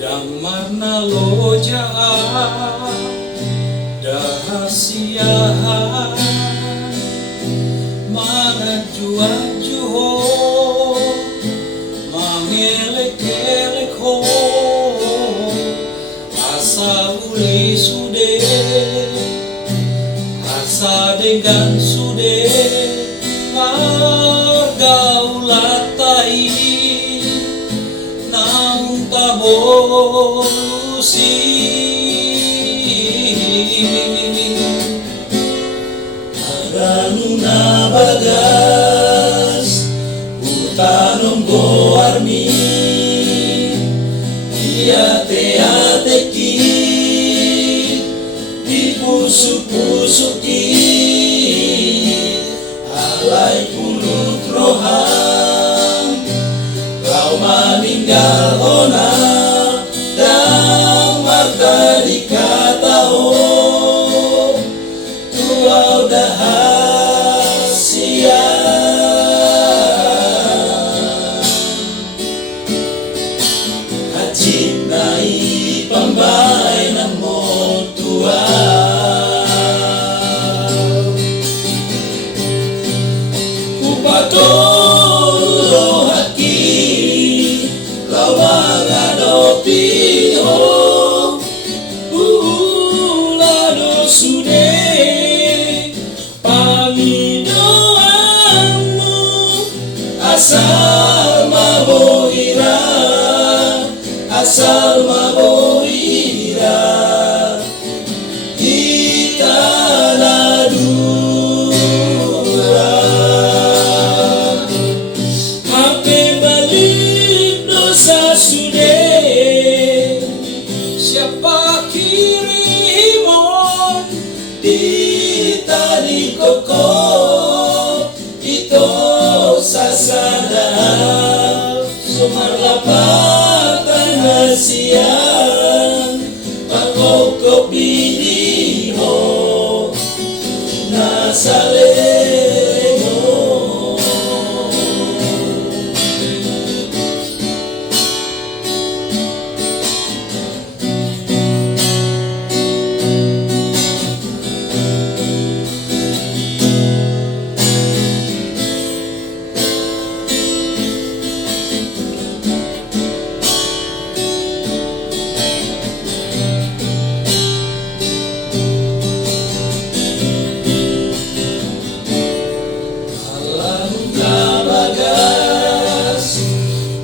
Damarna loja dahasiahan mana jua-juho mamelek-elek ho asa uli sude asa dengan sude margaulatai nang tabolusi aganuna bagas hutanong goarmi iate-ateki dipusuk-pusuki alay pulut rohang kau meninggal ona dan marta dikataho tua udah hasia hajit nai pambay ng motua upatolo haki lawang adopiho ulado sude pangidoanmu asal mabohira asal mabohira kita ladura hape balik dosa sude siapa kirimon di tali koko itu sasada sumarlapatan hasian pakoko piliho nasalemo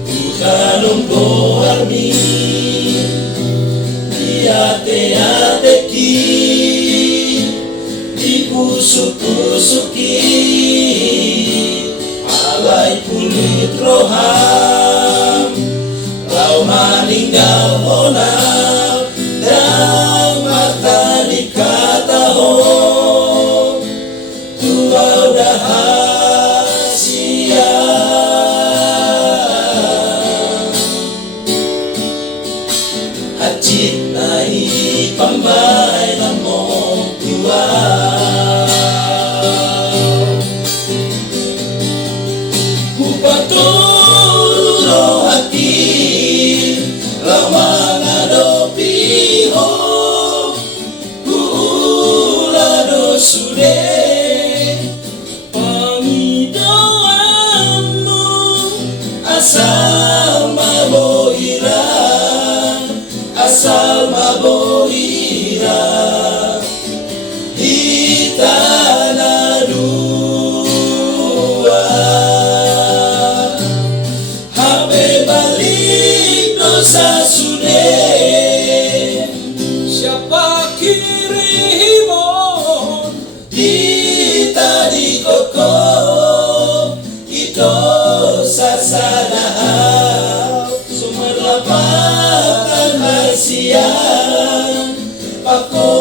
Bukanong goarmi iate-ateki dipusuk-pusuki alay pulut roham kau meninggal ona dan mata dikataho tua udah hasia hajit nai pambay ng motua upatolo hati lawang adopiho ulado sude pangidoanmu asal mabohira asal mabohira hitana dua hape balik dosa sude siapa kirimon di tadi koko itu sasadahap sumarlapatan hasian pako